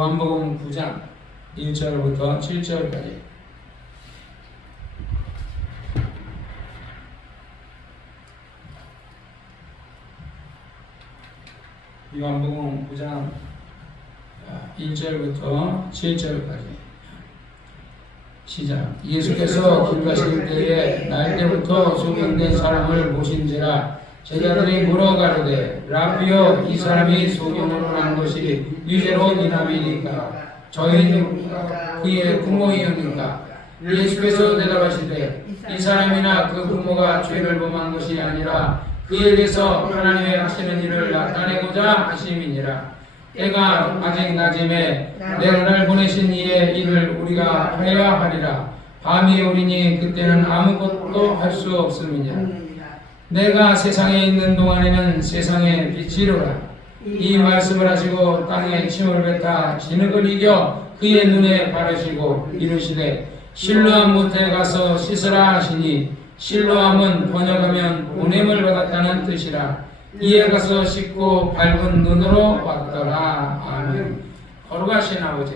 요한복음 9장 1절부터 7절까지. 요한복음 9장 1절부터 7절까지. 시작. 예수께서 길 가실 때에 날 때부터 소경된 사람을 모신지라. 제자들이 물어가로되 라비여, 이 사람이 소경으로 난 것이 유죄로 미남이니까 저희는 그의 부모이옵니까? 예수께서 대답하시되 이 사람이나 그 부모가 죄를 범한 것이 아니라 그에게서 하나님의 하시는 일을 나타내고자 하심이니라. 때가 아직 낮음에 내가 날 보내신 이의 일을 우리가 하여야 하리라. 밤이 오리니 그때는 아무것도 할 수 없음이니라. 내가 세상에 있는 동안에는 세상의 빛이로라. 이 말씀을 하시고 땅에 침을 뱉아 진흙을 이겨 그의 눈에 바르시고 이르시되 실로암 못에 가서 씻으라 하시니, 실로암은 번역하면 보냄을 받았다는 뜻이라. 이에 가서 씻고 밝은 눈으로 왔더라. 아멘. 거룩하신 아버지,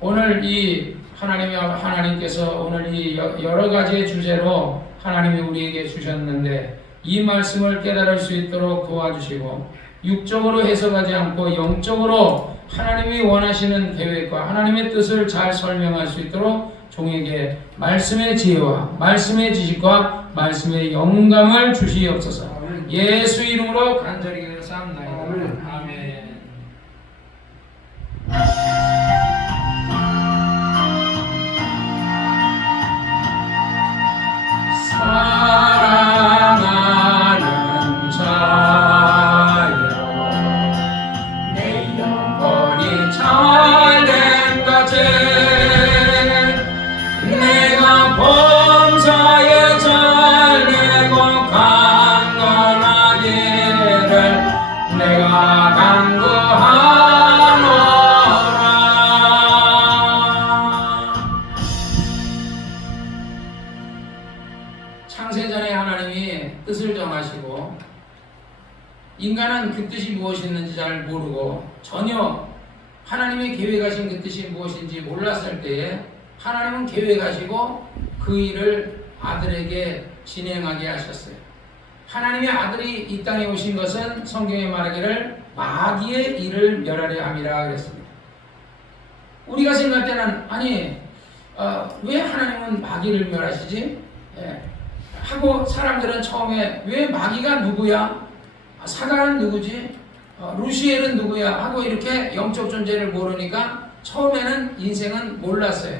오늘 이 하나님께서 오늘 이 여러 가지의 주제로 하나님이 우리에게 주셨는데 이 말씀을 깨달을 수 있도록 도와주시고, 육적으로 해석하지 않고 영적으로 하나님이 원하시는 계획과 하나님의 뜻을 잘 설명할 수 있도록 종에게 말씀의 지혜와 말씀의 지식과 말씀의 영감을 주시옵소서. 예수 이름으로 간절히 기도합나이다. 아멘. 사랑하는 자여, 내 영혼이 잘된 같이 내가 범사에 잘되고 강건하기를 내가 간구하노라. 창세전에 하나님이 뜻을 정하시고 인간은 그 뜻이 무엇이었는지 잘 모르고 전혀 하나님의 계획하신 그 뜻이 무엇인지 몰랐을 때에 하나님은 계획하시고 그 일을 아들에게 진행하게 하셨어요. 하나님의 아들이 이 땅에 오신 것은 성경에 말하기를 마귀의 일을 멸하려 함이라 그랬습니다. 우리가 생각할 때는 아니 왜 하나님은 마귀를 멸하시지? 하고 사람들은 처음에 왜 마귀가 누구야? 사단은 누구지? 루시엘은 누구야? 하고 이렇게 영적 존재를 모르니까 처음에는 인생은 몰랐어요.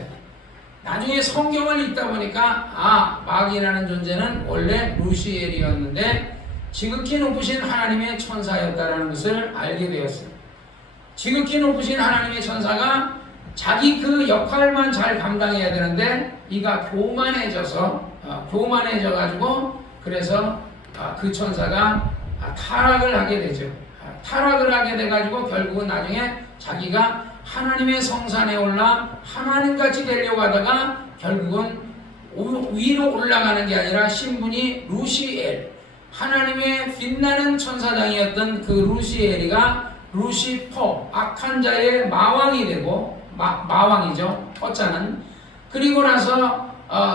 나중에 성경을 읽다 보니까 마귀라는 존재는 원래 루시엘이었는데 지극히 높으신 하나님의 천사였다는 것을 알게 되었어요. 지극히 높으신 하나님의 천사가 자기 그 역할만 잘 감당해야 되는데 이가 교만해져가지고 그래서 그 천사가 타락을 하게 되죠. 타락을 하게 돼가지고 결국은 나중에 자기가 하나님의 성산에 올라 하나님같이 되려고 하다가 결국은 위로 올라가는 게 아니라 신분이 루시엘, 하나님의 빛나는 천사장이었던 그 루시엘이가 루시퍼, 악한 자의 마왕이 되고 마왕이죠. 허자는. 그리고 나서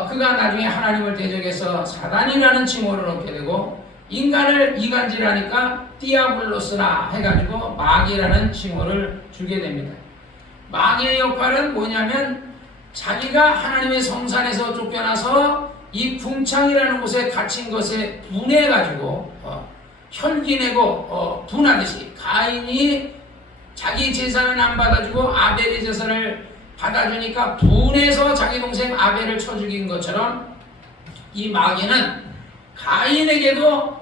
그가 나중에 하나님을 대적해서 사단이라는 칭호를 얻게 되고 인간을 이간질하니까 디아블로스라 해가지고 마귀라는 칭호를 주게 됩니다. 마귀의 역할은 뭐냐면 자기가 하나님의 성산에서 쫓겨나서 이 궁창이라는 곳에 갇힌 것에 분해가지고 혈기내고 분하듯이 가인이 자기 제사는 안 받아주고 아벨의 제사를 받아주니까 분해서 자기 동생 아벨을 쳐 죽인 것처럼 이 마귀는 가인에게도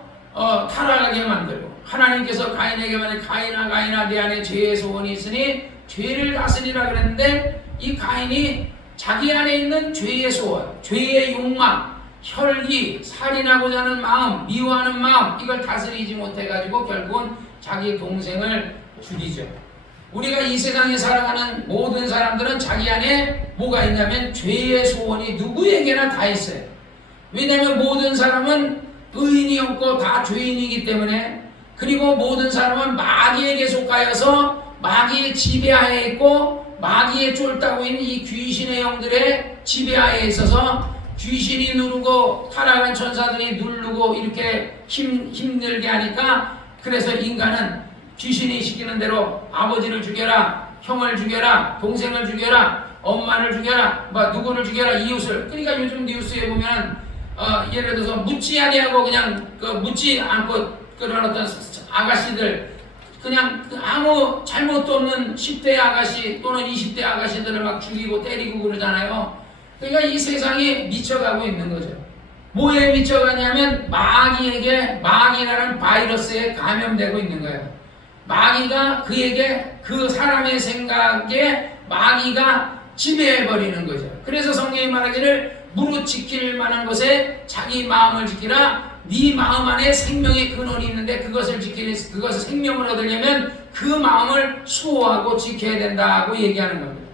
타락하게 만들고, 하나님께서 가인에게 말해 가인아 네 안에 죄의 소원이 있으니 죄를 다스리라 그랬는데 이 가인이 자기 안에 있는 죄의 소원, 죄의 욕망, 혈기, 살인하고자 하는 마음, 미워하는 마음, 이걸 다스리지 못해가지고 결국은 자기 동생을 죽이죠. 우리가 이 세상에 살아가는 모든 사람들은 자기 안에 뭐가 있냐면 죄의 소원이 누구에게나 다 있어요. 왜냐하면 모든 사람은 의인이 없고 다 죄인이기 때문에, 그리고 모든 사람은 마귀에게 속하여서 마귀의 지배하에 있고 마귀의 쫄따고 있는 이 귀신의 영들의 지배하에 있어서 귀신이 누르고 타락한 천사들이 누르고 이렇게 힘들게 하니까 그래서 인간은 귀신이 시키는 대로 아버지를 죽여라, 형을 죽여라, 동생을 죽여라, 엄마를 죽여라, 뭐 누구를 죽여라, 이웃을. 그러니까 요즘 뉴스에 보면 예를 들어서 묻지 아니하고 그냥 묻지 않고 그런 어떤 아가씨들, 그냥 아무 잘못도 없는 10대 아가씨 또는 20대 아가씨들을 막 죽이고 때리고 그러잖아요. 그러니까 이 세상이 미쳐가고 있는 거죠. 뭐에 미쳐가냐면 마귀에게, 마귀라는 바이러스에 감염되고 있는 거예요. 마귀가 그에게, 그 사람의 생각에 마귀가 지배해버리는 거죠. 그래서 성경이 말하기를 무릇 지킬 만한 것에 자기 마음을 지키라. 네 마음 안에 생명의 근원이 있는데 그것을 생명을 얻으려면 그 마음을 수호하고 지켜야 된다고 얘기하는 겁니다.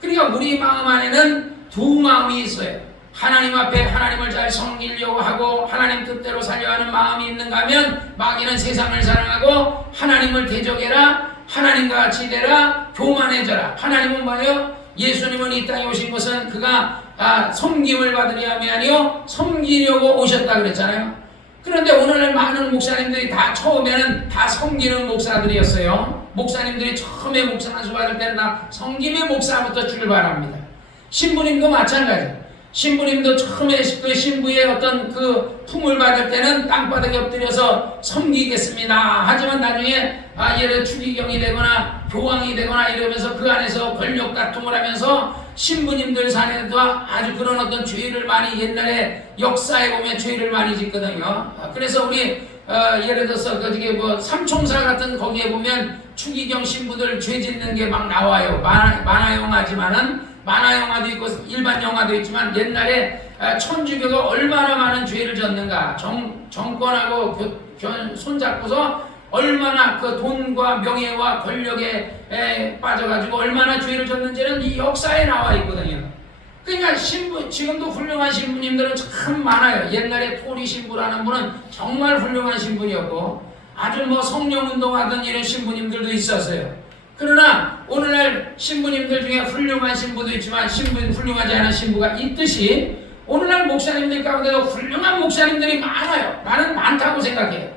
그러니까 우리 마음 안에는 두 마음이 있어요. 하나님 앞에 하나님을 잘 섬기려고 하고 하나님 뜻대로 살려 하는 마음이 있는가 하면 마귀는 세상을 사랑하고 하나님을 대적해라, 하나님과 같이 되라, 교만해져라. 하나님은 뭐예요? 예수님은 이 땅에 오신 것은 그가 섬김을 받으려 함이 아니요 섬기려고 오셨다 그랬잖아요. 그런데 오늘날 많은 목사님들이 다 처음에는 다 섬기는 목사들이었어요. 목사님들이 처음에 목사 안수 받을 때는 다 섬김의 목사부터 출발합니다. 신부님도 마찬가지. 신부님도 처음에 그 신부의 어떤 그 품을 받을 때는 땅바닥에 엎드려서 섬기겠습니다. 하지만 나중에 예를 추기경이 되거나 교황이 되거나 이러면서 그 안에서 권력 다툼을 하면서 신부님들 사내도 아주 그런 어떤 죄를 많이 옛날에 역사에 보면 죄를 많이 짓거든요. 그래서 우리 예를 들어서 그게 뭐 삼총사 같은 거기에 보면 추기경 신부들 죄 짓는 게 막 나와요. 만화 영화지만은 만화 영화도 있고 일반 영화도 있지만 옛날에 천주교가 얼마나 많은 죄를 졌는가. 정권하고 손잡고서 얼마나 그 돈과 명예와 권력에 빠져가지고 얼마나 죄를 졌는지는 이 역사에 나와 있거든요. 그러니까 신부, 지금도 훌륭한 신부님들은 참 많아요. 옛날에 토리 신부라는 분은 정말 훌륭한 신부였고 아주 뭐 성령운동하던 이런 신부님들도 있었어요. 그러나 오늘날 신부님들 중에 훌륭한 신부도 있지만 훌륭하지 않은 신부가 있듯이 오늘날 목사님들 가운데도 훌륭한 목사님들이 많아요. 나는 많다고 생각해요.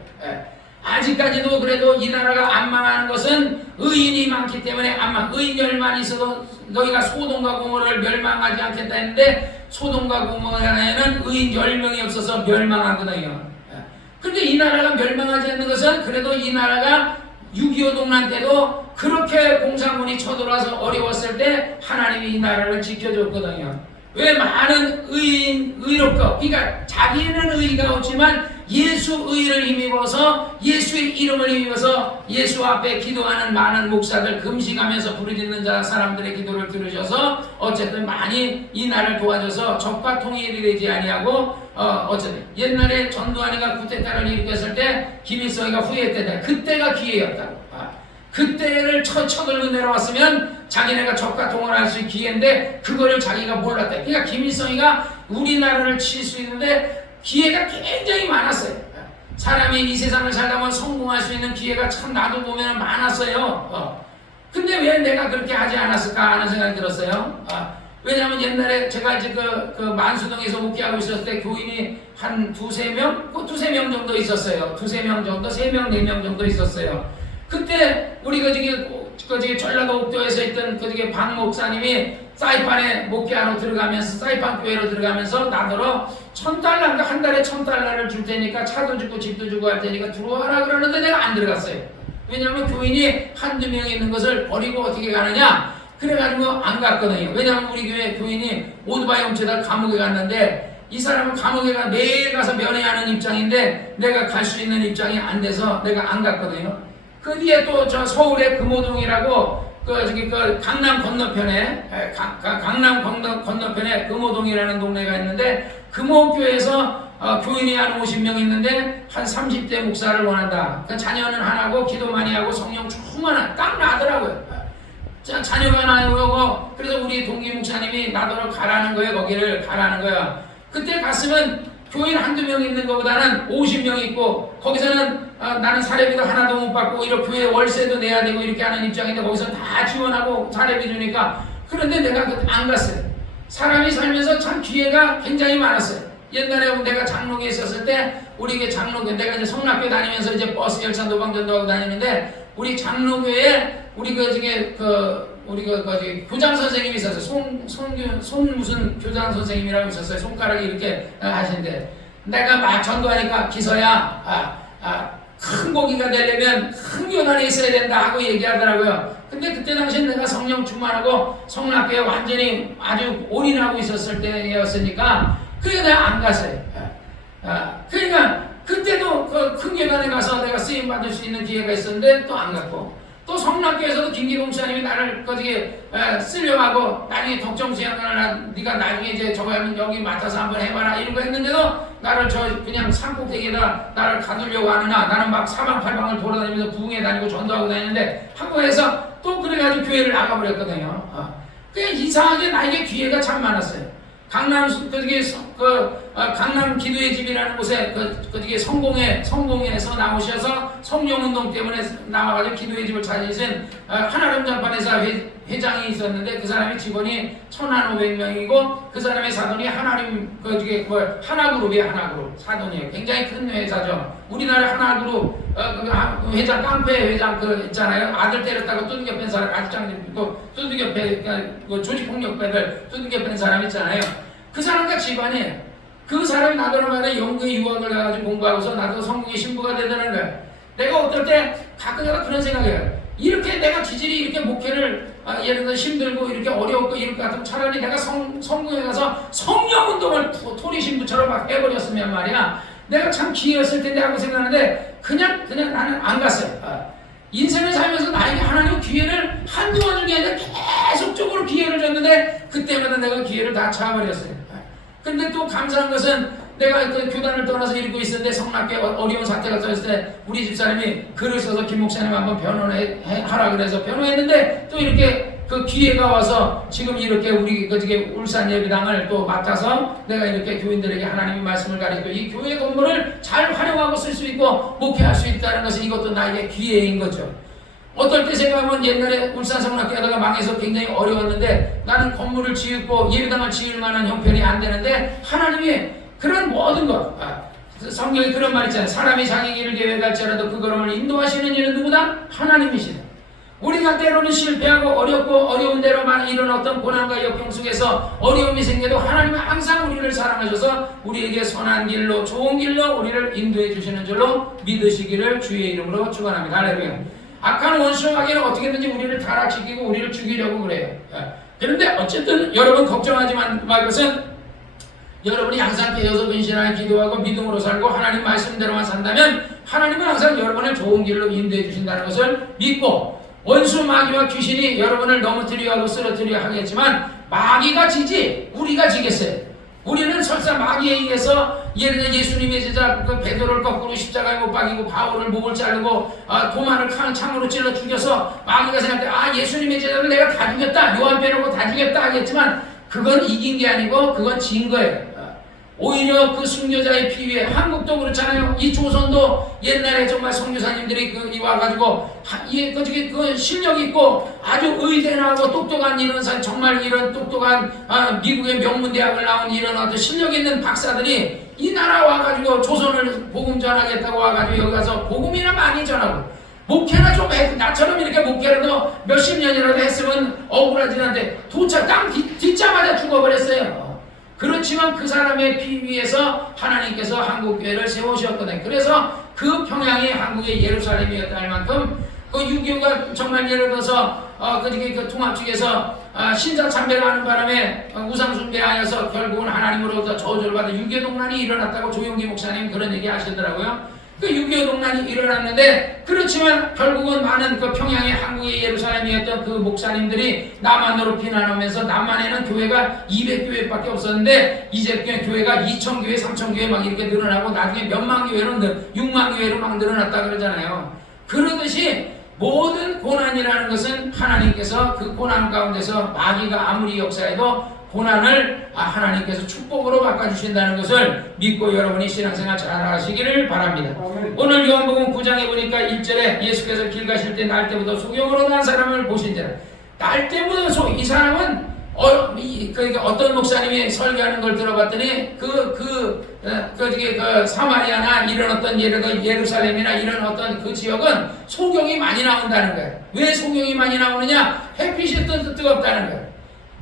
아직까지도 그래도 이 나라가 안 망하는 것은 의인이 많기 때문에 안 망. 의인 10만 있어도 너희가 소돔과 고모를 멸망하지 않겠다 했는데 소돔과 고모라에는 의인 10명이 없어서 멸망하거든요. 그런데 이 나라가 멸망하지 않는 것은 그래도 이 나라가 6.25 동란 때도 그렇게 공산군이 쳐들어와서 어려웠을 때 하나님이 이 나라를 지켜줬거든요. 왜 많은 의롭고, 그러니까 자기는 의가 없지만 예수 의를 힘입어서 예수의 이름을 힘입어서 예수 앞에 기도하는 많은 목사들, 금식하면서 부르짖는 사람들의 기도를 들으셔서 어쨌든 많이 이 나라를 도와줘서 적과 통일이 되지 아니하고 어쨌든 옛날에 전두환이가 쿠데타를 일으켰을 때 김일성이가 후회했대. 그때가 기회였다고. 그때를 쳐들고 내려왔으면 자기네가 적과 통화를 할 수 있는 기회인데 그거를 자기가 몰랐다. 그러니까 김일성이가 우리나라를 칠 수 있는데 기회가 굉장히 많았어요. 사람이 이 세상을 살다 보면 성공할 수 있는 기회가 참 나도 보면 많았어요. 근데 왜 내가 그렇게 하지 않았을까 하는 생각이 들었어요. 왜냐하면 옛날에 제가 이제 그 만수동에서 목회하고 있었을 때 교인이 한 두세 명 정도 있었어요. 두세 명 정도, 3명, 4명 정도 있었어요. 그때 우리 그저기 전라도 옥도에서 있던 그저기 박 목사님이 사이판에 목회하러 들어가면서 사이판 교회로 들어가면서 나더러 $1,000인가 한 달에 $1,000를 줄 테니까 차도 주고 집도 주고 할 테니까 들어와라 그러는데 내가 안 들어갔어요. 왜냐하면 교인이 한두 명 있는 것을 버리고 어떻게 가느냐. 그래가지고 안 갔거든요. 왜냐하면 우리 교회 교인이 오토바이 훔쳐다 감옥에 갔는데 이 사람은 감옥에 매일 가서 면회하는 입장인데 내가 갈 수 있는 입장이 안 돼서 내가 안 갔거든요. 그 뒤에 또 저 서울의 금호동이라고 그 강남 건너편에 금호동이라는 동네가 있는데 금호교에서 교인이 한 50명 있는데 한 30대 목사를 원한다. 그 자녀는 하나고 기도 많이 하고 성령 충만한 딱 나더라고요. 자녀가 하나고 그래서 우리 동기 목사님이 나더러 가라는 거예요. 거기를 가라는 거야. 그때 갔으면 교인 한두 명 있는 것보다는 50명 있고 거기서는 나는 사례비도 하나도 못 받고 오히려 교회 월세도 내야 되고 이렇게 하는 입장인데 거기서 다 지원하고 사례비 주니까. 그런데 내가 안 갔어요. 사람이 살면서 참 기회가 굉장히 많았어요. 옛날에 내가 장로교에 있었을 때 우리 장로교, 내가 이제 성락교 다니면서 이제 버스 열차 노방전도 하고 다니는데 우리 장로교에 우리 우리 교장 선생님이 있었어요. 손 무슨 교장 선생님이라고 있었어요. 손가락이 이렇게 하신데 내가 막 전도하니까 기서야 큰 고기가 되려면 큰 교단에 있어야 된다 하고 얘기하더라고요. 근데 그때 당시에 내가 성령 충만하고 성락교에 완전히 아주 올인하고 있었을 때였으니까 그게 내가 안 갔어요. 그러니까 그때도 그 큰 교단에 가서 내가 쓰임 받을 수 있는 기회가 있었는데 또 안 갔고, 또 성락교에서도 김기동 목사님이 나를 거기에 쓰려고 하고 나중에 덕정수양관을 네가 나중에 이제 저거 하면 여기 맡아서 한번 해봐라 이런 거 했는데도 나를 그냥 산꼭대기에다 나를 가두려고 하느냐. 나는 막 사방팔방을 돌아다니면서 부흥회 다니고 전도하고 다니는데 한국에서 또 그래가지고 교회를 나가버렸거든요. 그냥 이상하게 나에게 기회가 참 많았어요. 강남 강남 기도의 집이라는 곳에 성공에서 나오셔서 성령운동 때문에 나와가지고 기도의 집을 차리신 하나름 전판에서 회장이 있었는데 그 사람의 직원이 1,500명이고 그 사람의 사돈이 하나그룹이에요. 하나그룹 사돈이에요. 굉장히 큰 회사죠. 우리나라 하나그룹 회장 깡패 회장 있잖아요. 아들 때렸다고 두들겨 팬 사람 아직장님 두들겨 팬 조직폭력배들 두들겨 팬 사람 있잖아요. 그 사람과 집안이에요. 그 사람이 나더러마다 영국에 유학을 가가지고 공부하고서 나도 성공의 신부가 되더라는 거야. 내가 어떨 때 가끔가다 그런 생각이에요. 이렇게 내가 기질이 이렇게 목회를 예를 들어 힘들고 이렇게 어려웠고 이럴 것 같으면 차라리 내가 성공에 가서 성령운동을 토리 신부처럼 막 해버렸으면 말이야. 내가 참 기회였을 텐데 하고 생각하는데 그냥 나는 안 갔어요. 인생을 살면서 나에게 하나님 기회를 한두 번 준 게 아니라 계속적으로 기회를 줬는데 그때마다 내가 기회를 다 차버렸어요. 근데 또 감사한 것은 내가 그 교단을 떠나서 일고 있었는데 성락교에 어려운 사태가 터졌을 때 우리 집사람이 글을 써서 김 목사님 한번 변호를 하라 그래서 변호했는데 또 이렇게 그 기회가 와서 지금 이렇게 우리 울산 예배당을 또 맡아서 내가 이렇게 교인들에게 하나님의 말씀을 가르치고 이 교회 건물을 잘 활용하고 쓸 수 있고 목회할 수 있다는 것은 이것도 나에게 기회인 거죠. 어떨 때 생각하면 옛날에 울산 성락교회가 망해서 굉장히 어려웠는데 나는 건물을 지었고 예배당을 지을 만한 형편이 안 되는데 하나님이 그런 모든 것 성경에 그런 말 있잖아요. 사람이 자기 길을 계획할지라도 그 걸음을 인도하시는 이는 누구다? 하나님이시다. 우리가 때로는 실패하고 어려운 대로 많이 이런 어떤 고난과 역경 속에서 어려움이 생겨도 하나님은 항상 우리를 사랑하셔서 우리에게 선한 길로 좋은 길로 우리를 인도해 주시는 줄로 믿으시기를 주의 이름으로 축원합니다. 할렐루야. 악한 원수에게는 어떻게든지 우리를 타락시키고 우리를 죽이려고 그래요. 그런데 어쨌든 여러분 걱정하지 말 것은 여러분이 항상 깨어서 근신하여 기도하고 믿음으로 살고 하나님 말씀대로만 산다면 하나님은 항상 여러분을 좋은 길로 인도해 주신다는 것을 믿고 원수 마귀와 귀신이 여러분을 넘어뜨리려 하고 쓰러뜨리려 하겠지만 마귀가 지지 우리가 지겠어요. 우리는 설사 마귀에 의해서 예를 들어 예수님의 제자 베드로를 거꾸로 십자가에 못 박이고 바울을 목을 자르고 도마를 창으로 찔러 죽여서 마귀가 생각할 때 예수님의 제자를 내가 다 죽였다 요한 빼놓고 다 죽였다 하겠지만 그건 이긴 게 아니고 그건 진 거예요. 오히려 그 순교자의 피 위에 한국도 그렇잖아요. 이 조선도 옛날에 정말 선교사님들이 와가지고 그 실력 있고 아주 의대나고 똑똑한 이런 정말 이런 똑똑한 미국의 명문대학을 나온 이런 어떤 실력 있는 박사들이 이 나라 와가지고 조선을 복음 전하겠다고 와가지고 여기 가서 복음이나 많이 전하고 목회나 좀 해. 나처럼 이렇게 목회라도 몇십 년이라도 했으면 억울하진 않은데 도착 땅 딛자마자 죽어버렸어요. 그렇지만 그 사람의 피 위에서 하나님께서 한국교회를 세우셨거든요. 그래서 그 평양이 한국의 예루살렘이었다 할 만큼 그 6.25가 정말 예를 들어서 그 통합 측에서 신자 참배를 하는 바람에 우상 숭배하여서 결국은 하나님으로부터 저주를 받은 6.25 동란이 일어났다고 조용기 목사님 그런 얘기 하시더라고요. 그 6.25 동란이 일어났는데 그렇지만 결국은 많은 그 평양의 한국의 예루살렘이었던 그 목사님들이 남한으로 피난하면서 남한에는 교회가 200교회밖에 없었는데 이제 교회가 2,000교회, 3,000교회 막 이렇게 늘어나고 나중에 몇만 교회로 6만 교회로 막 늘어났다 그러잖아요. 그러듯이 모든 고난이라는 것은 하나님께서 그 고난 가운데서 마귀가 아무리 역사해도 고난을 하나님께서 축복으로 바꿔주신다는 것을 믿고 여러분이 신앙생활 잘 하시기를 바랍니다. 오늘 요한복음 9장에 보니까 1절에 예수께서 길 가실 때 날 때부터 소경으로 난 사람을 보신지라. 날 때부터 이 사람은 그러니까 어떤 목사님이 설교하는 걸 들어봤더니 그 사마리아나 이런 어떤 예를 들어 예루살렘이나 이런 어떤 그 지역은 소경이 많이 나온다는 거예요. 왜 소경이 많이 나오느냐? 햇빛이 뜨겁다는 거예요.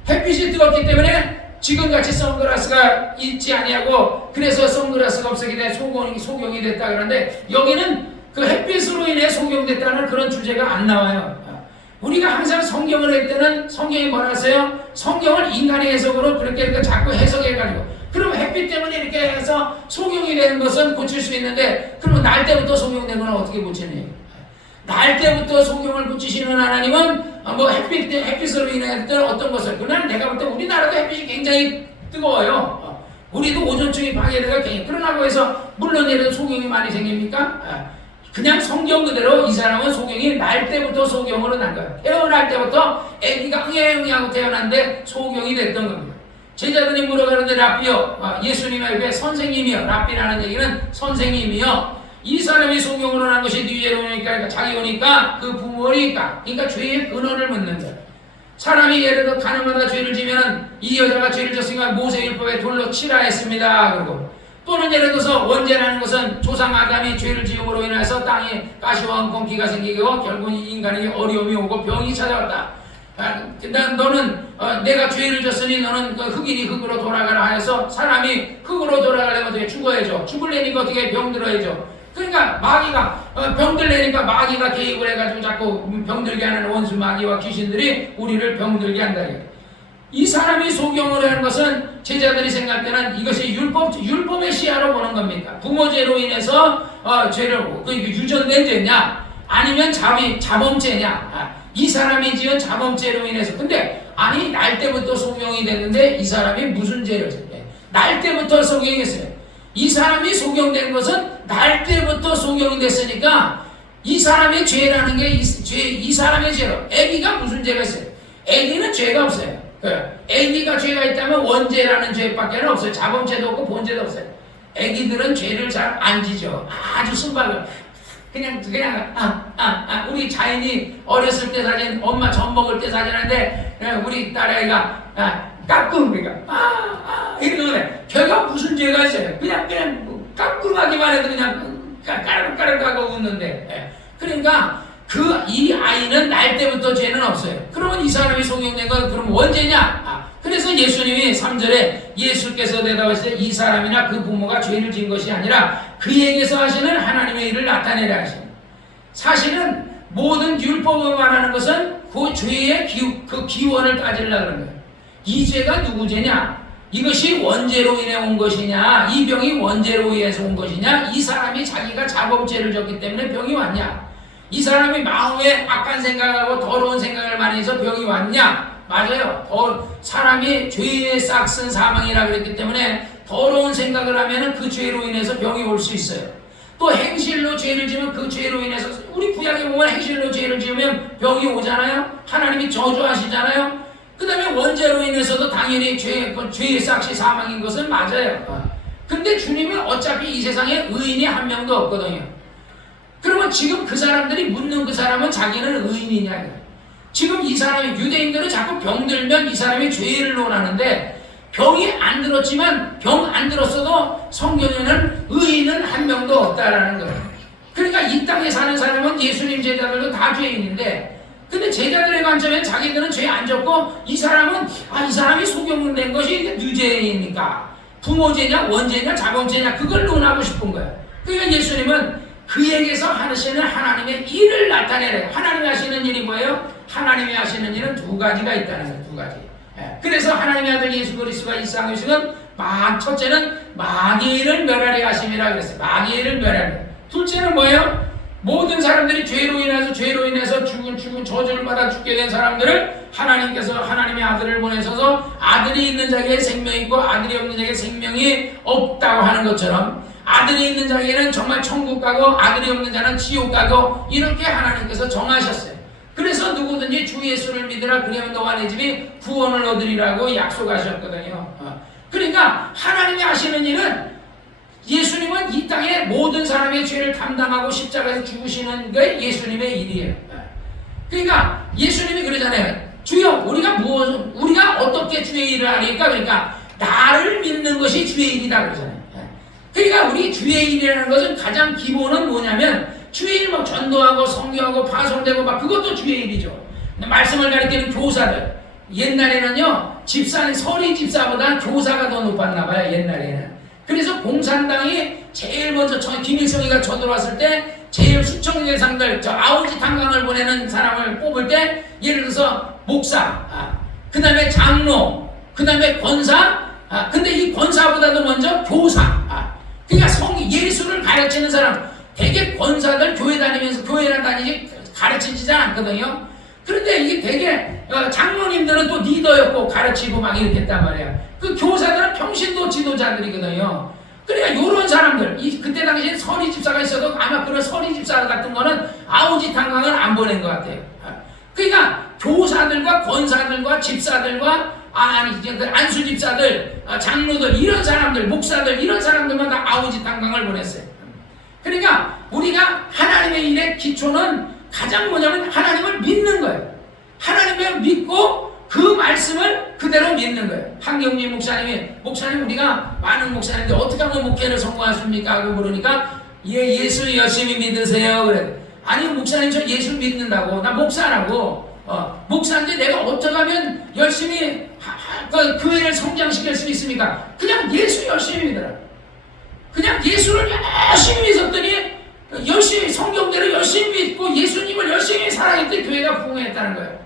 햇빛이 뜨겁기 때문에 지금같이 선글라스가 있지 아니하고 그래서 선글라스가 없었기 때문에 소경이 됐다 그러는데 여기는 그 햇빛으로 인해 소경됐다는 그런 주제가 안 나와요. 우리가 항상 성경을 할 때는 성경이 뭐라 하세요? 성경을 인간의 해석으로 그렇게 자꾸 해석해가지고 그럼 햇빛 때문에 이렇게 해서 소경이 되는 것은 고칠 수 있는데 그러면 날 때부터 소경된 건 어떻게 고치느냐? 날 때부터 소경을 고치시는 하나님은 뭐 햇빛으로 인했던 어떤 것을 그러나 내가 볼 때 우리나라도 햇빛이 굉장히 뜨거워요. 우리도 오존층이 파괴되가 굉장히 그러나고 해서 물론 예를 들어 소경이 많이 생깁니까? 그냥 성경 그대로 이 사람은 소경이 날 때부터 소경으로 난 거예요. 태어날 때부터 애기가 응애응애하고 태어났는데 소경이 됐던 겁니다. 제자들이 물어가는데 라비요, 예수님에게 선생님이요. 라비라는 얘기는 선생님이요. 이 사람이 소경으로 난 것이 뒤에로 오니까 그러니까 자기 오니까 그 부모니까 그러니까 죄의 근원을 묻는 거예요. 사람이 예를 들어 가늠하다 죄를 지면 이 여자가 죄를 졌으니까 모세율법에 돌로 치라 했습니다. 그리고 또는 예를 들어서 원죄라는 것은 조상 아담이 죄를 지음으로 인해서 땅에 가시와 엉겅퀴가 생기고 결국 인간에게 어려움이 오고 병이 찾아왔다. 너는 내가 죄를 졌으니 너는 흑인이 흑으로 돌아가라 하여서 사람이 흑으로 돌아가려면 어떻게 죽어야죠. 죽을래니까 어떻게 병들어야죠. 그러니까 마귀가 병들래니까 마귀가 개입을 해가지고 자꾸 병들게 하는 원수 마귀와 귀신들이 우리를 병들게 한다. 이 사람이 소경을 하는 것은 제자들이 생각할 때는 이것이 율법의 시야로 보는 겁니까? 부모죄로 인해서 죄를 유전된 죄냐 아니면 자범죄냐 이 사람이 지은 자범죄로 인해서 근데 아니 날 때부터 소경이 됐는데 이 사람이 무슨 죄를 졌대? 날 때부터 소경했어요. 이 사람이 소경된 것은 날 때부터 소경이 됐으니까 이 사람의 죄라는 게 이 사람의 죄로 애기가 무슨 죄가 있어요? 애기는 죄가 없어요. 애기가 죄가 있다면 원죄라는 죄밖에 없어요. 자범죄도 없고 본죄도 없어요. 애기들은 죄를 잘 안 지죠. 아주 순박을 그냥 우리 자인이 어렸을 때 사진 엄마 젖 먹을 때 사진인데 우리 딸아이가 까꿍 이러는데 걔가 무슨 죄가 있어요. 그냥 까꿍하기만 해도 그냥 까르르하고 웃는데 그러니까 이 아이는 날 때부터 죄는 없어요. 그러면 이 사람이 소경된 건 그럼 원죄냐? 그래서 예수님이 3절에 예수께서 대답하시되 이 사람이나 그 부모가 죄를 지은 것이 아니라 그에게서 하시는 하나님의 일을 나타내라 하십니다. 사실은 모든 율법을 말하는 것은 그 죄의 기원을 따지려고 하는 거예요. 이 죄가 누구 죄냐? 이것이 원죄로 인해 온 것이냐? 이 병이 원죄로 인해서 온 것이냐? 이 사람이 자기가 자범죄를 졌기 때문에 병이 왔냐? 이 사람이 마음에 악한 생각하고 더러운 생각을 많이 해서 병이 왔냐? 맞아요. 사람이 죄에 싹슨 사망이라 그랬기 때문에 더러운 생각을 하면 그 죄로 인해서 병이 올 수 있어요. 또 행실로 죄를 지으면 그 죄로 인해서 우리 구약에 보면 행실로 죄를 지으면 병이 오잖아요. 하나님이 저주하시잖아요. 그 다음에 원죄로 인해서도 당연히 죄의 싹시 사망인 것은 맞아요. 근데 주님은 어차피 이 세상에 의인이 한 명도 없거든요. 그러면 지금 그 사람들이 묻는 그 사람은 자기는 의인이냐? 지금 이 사람이 유대인들은 자꾸 병들면 이 사람이 죄를 논하는데 병이 안 들었지만 병 안 들었어도 성경에는 의인은 한 명도 없다라는 거예요. 그러니까 이 땅에 사는 사람은 예수님 제자들도 다 죄인인데 근데 제자들의 관점엔 자기들은 죄 안 졌고 이 사람은 이 사람이 소경된 것이 유죄이니까 부모죄냐 원죄냐 자범죄냐 그걸 논하고 싶은 거예요. 그러니까 예수님은 그에게서 하시는 하나님의 일을 나타내래요. 하나님이 하시는 일이 뭐예요? 하나님이 하시는 일은 두 가지가 있다는 거예요. 두 가지. 그래서 하나님의 아들 예수 그리스도가 이 세상에 오시는 첫째는 마귀를 멸하려 하심이라 그랬어요. 마귀를 멸하려. 둘째는 뭐예요? 모든 사람들이 죄로 인해서 죽은 저주를 받아 죽게 된 사람들을 하나님께서 하나님의 아들을 보내셔서 아들이 있는 자에게 생명이 있고 아들이 없는 자에게 생명이 없다고 하는 것처럼 아들이 있는 자에게는 정말 천국 가고 아들이 없는 자는 지옥 가고 이렇게 하나님께서 정하셨어요. 그래서 누구든지 주 예수를 믿으라 그리하면 너와 내 집이 구원을 얻으리라고 약속하셨거든요. 그러니까 하나님이 하시는 일은 예수님은 이 땅에 모든 사람의 죄를 담당하고 십자가에서 죽으시는 게 예수님의 일이에요. 그러니까 예수님이 그러잖아요. 주여 우리가 어떻게 주의 일을 하니까 그러니까 나를 믿는 것이 주의 일이다 그러잖아요. 그러니까 우리 주의 일이라는 것은 가장 기본은 뭐냐면 주의 일 막 전도하고 성교하고 파송되고 막 그것도 주의 일이죠. 말씀을 가르치는 교사들 옛날에는요 서리 집사보다 교사가 더 높았나 봐요. 옛날에는. 그래서 공산당이 제일 먼저 김일성이가 쳐들어왔을 때 제일 수청 예상들 아우지 탄광을 보내는 사람을 뽑을 때 예를 들어서 목사, 그 다음에 장로, 그 다음에 권사, 근데 이 권사보다도 먼저 교사. 그러니까 예수를 가르치는 사람, 되게 권사들 교회 다니면서 교회를 다니지 가르치지 않거든요. 그런데 이게 되게 장로님들은 또 리더였고 가르치고 막 이렇게 했단 말이야. 그 교사들은 평신도 지도자들이거든요. 그러니까 요런 사람들, 그때 당시에 서리 집사가 있어도 아마 그런 서리 집사 같은 거는 아우지 탄광을 안 보낸 것 같아요. 그러니까 교사들과 권사들과 집사들과 안수 집사들, 장로들 이런 사람들, 목사들 이런 사람들만 다 아우지 탄광을 보냈어요. 그러니까 우리가 하나님의 일의 기초는 가장 뭐냐면 하나님을 믿는 거예요. 하나님을 믿고 그 말씀을 그대로 믿는 거예요. 한경민 목사님 우리가 많은 목사님인데 어떻게 하면 목회를 성공하십니까? 하고 물으니까 예수 열심히 믿으세요. 그래. 아니 목사님 저 예수 믿는다고 나 목사라고 목사인데 내가 어떻게 하면 열심히 교회를 성장시킬 수 있습니까? 그냥 예수 열심히 믿으라. 그냥 예수를 열심히 믿었더니 열심히 성경대로 열심히 믿고 예수님을 열심히 사랑했더니 교회가 부흥했다는 거예요.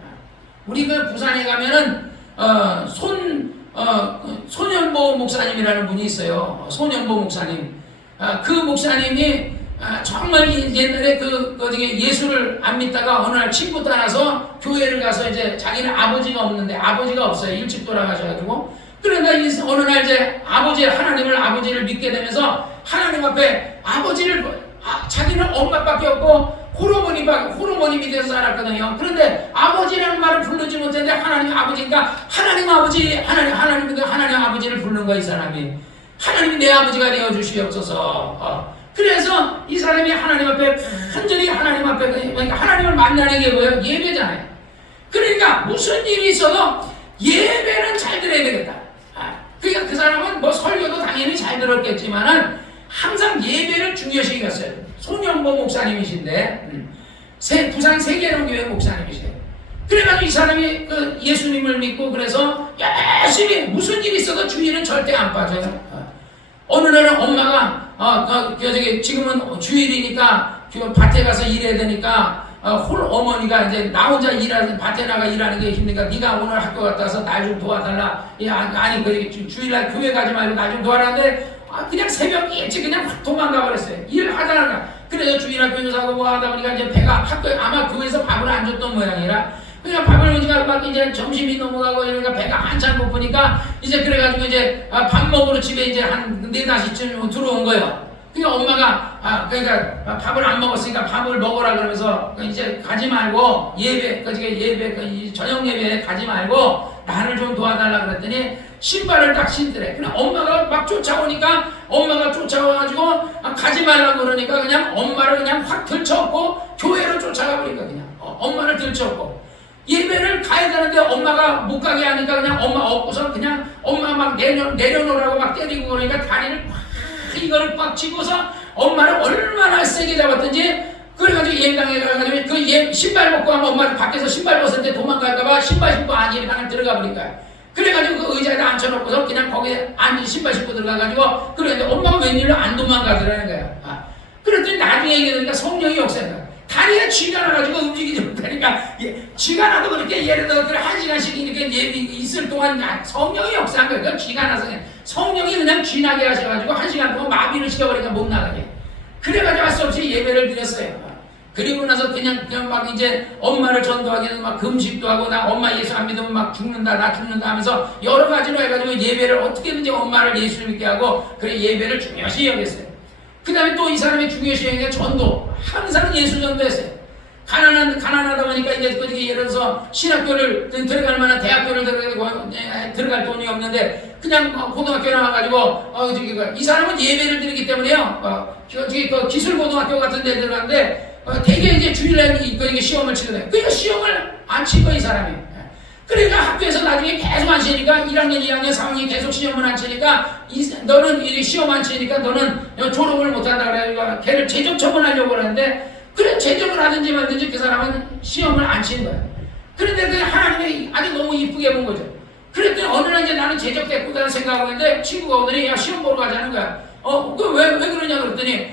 우리 그 부산에 가면은 손연보 목사님이라는 분이 있어요. 손연보 목사님. 그 목사님이 정말 옛날에 예수를 안 믿다가 어느 날 친구 따라서 교회를 가서 이제 자기는 아버지가 없는데 아버지가 없어요. 일찍 돌아가셔가지고. 그러니까 어느 날 이제 아버지를 믿게 되면서 하나님 앞에 자기는 엄마밖에 없고 호르몬이 밑에서 살았거든요. 그런데 아버지라는 말을 부르지 못했는데 하나님 아버지니까 하나님 아버지를 부르는 거야 이 사람이. 하나님이 내 아버지가 되어 주시옵소서. 그래서 이 사람이 하나님 앞에 간절히 그러니까 하나님을 만나는 게 뭐예요? 예배잖아요. 그러니까 무슨 일이 있어도 예배는 잘 들어야 되겠다. 그러니까 그 사람은 뭐 설교도 당연히 잘 들었겠지만은 항상 예배를 중요시 여겼어요. 손연보 목사님이신데 부산 세계론교회 목사님이세요. 그래가지고 이 사람이 예수님을 믿고 그래서 열심히 무슨 일이 있어도 주일은 절대 안 빠져요. 어느 날은 엄마가 지금은 주일이니까 밭에 가서 일해야 되니까 홀 어머니가 이제 나 혼자 밭에 나가 일하는 게 힘드니까 네가 오늘 학교 갔다 와서 날 좀 도와달라. 주일날 교회 가지 말고 날 좀 도와라는데 그냥 새벽 일찍 그냥 확 도망가 버렸어요. 일하다가. 그래서 주일날 교회사고 뭐 하다 보니까 이제 배가 아마 교회에서 밥을 안 줬던 모양이라 그냥 밥을 먹으니까 막 이제 점심이 넘어가고 이러니까 배가 한참 고프니까 이제 그래가지고 이제 밥 먹으러 집에 이제 한 4-5시쯤 들어온 거예요. 그러니까 엄마가 그러니까 밥을 안 먹었으니까 밥을 먹으라 그러면서 이제 가지 말고 저녁 예배에 가지 말고 나를 좀 도와달라 그랬더니 신발을 딱 신더래. 그냥 엄마가 막 쫓아오니까 엄마가 쫓아와가지고 가지 말라고 그러니까 그냥 엄마를 그냥 확 들쳐업고 교회로 쫓아가 버리니까 그냥 엄마를 들쳐업고 예배를 가야 되는데 엄마가 못 가게 하니까 그냥 엄마 업고서 그냥 엄마 막 내려놓으라고 막 때리고 그러니까 다리를 이거를 꽉 쥐고서 엄마를 얼마나 세게 잡았던지 그래가지고 예배당에 가가지고 신발 벗고 하면 엄마를 밖에서 신발 벗을 때 도망갈까봐 신발 신고 예배당에 들어가 버린 거야. 그래가지고 그 의자에다 앉혀놓고서 그냥 거기에 신발 신고 들어가가지고 그랬는데 엄마가 웬일로 안 도망가더라는 거야. 그랬더니 나중에 얘기하니까 성령이 역사한 다리에 쥐가 나가지고 움직이지 못하니까 쥐가 나도 그렇게 예를 들어 1시간씩 이렇게 있을 동안 성령이 역사한 거예요. 쥐가 나서 성령이 그냥 쥐 나게 하셔가지고 1시간 동안 마비를 시켜버리니까 못 나가게. 그래가지고 할 수 없이 예배를 드렸어요. 그리고 나서 그냥 막 이제 엄마를 전도하기 위해서 막 금식도 하고 나 엄마 예수 안 믿으면 막 죽는다 하면서 여러 가지로 해가지고 예배를 어떻게든지 엄마를 예수 믿게 하고 그래 예배를 중요시 여겼어요. 그 다음에 또 이 사람의 중요시한 게 전도. 항상 예수 전도했어요. 가난하다 보니까 이제 예를 들어서 신학교를 들어갈 만한 대학교를 들어갈 돈이 없는데 그냥 고등학교 나와가지고 이 사람은 예배를 드리기 때문에요. 기술고등학교 같은 데 들어갔는데 되게 이제 주일날 시험을 치거든요. 그러니까 시험을 안 친 거야, 이 사람이. 그러니까 학교에서 나중에 계속 안 치니까 1학년, 2학년, 3학년 계속 시험을 안 치니까 너는 시험 안 치니까 너는 졸업을 못한다 그래가지고 걔를 제적 처분하려고 그러는데 그래 제적을 하든지 말든지 그 사람은 시험을 안 친 거야. 그런데 그 하나님이 아주 너무 이쁘게 본 거죠. 그랬더니 어느 날 이제 나는 제적됐구나 생각하고 있는데 친구가 오더니 야 시험 보러 가자는 거야. 왜 그러냐 그랬더니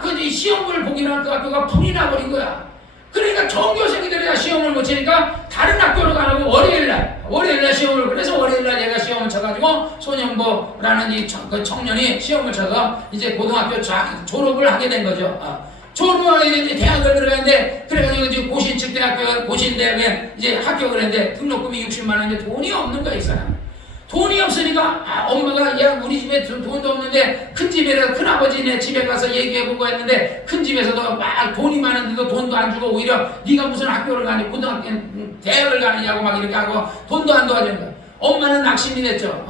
그 시험을 보기로 한 그 학교가 불이 나버린 거야. 그러니까 전교생들이 시험을 못 치니까 다른 학교로 가라고 월요일날 시험을 그래서 월요일날 얘가 시험을 쳐가지고 손영보라는 이 청년이 시험을 쳐서 이제 고등학교 졸업을 하게 된 거죠. 졸업을 하게 이제 대학을 들어가는데 그래가지고 이제 고신대학에 이제 합격을 했는데 등록금이 60만 원인데 돈이 없는 거야 이 사람. 돈이 없으니까 엄마가 야 우리 집에 돈도 없는데 큰 집에서 큰아버지네 집에 가서 얘기해보고 했는데 큰 집에서도 막 돈이 많은데도 돈도 안 주고 오히려 네가 무슨 학교를 가니 고등학교 대학을 가느냐고 막 이렇게 하고 돈도 안 도와주는 거야. 엄마는 낙심이 됐죠.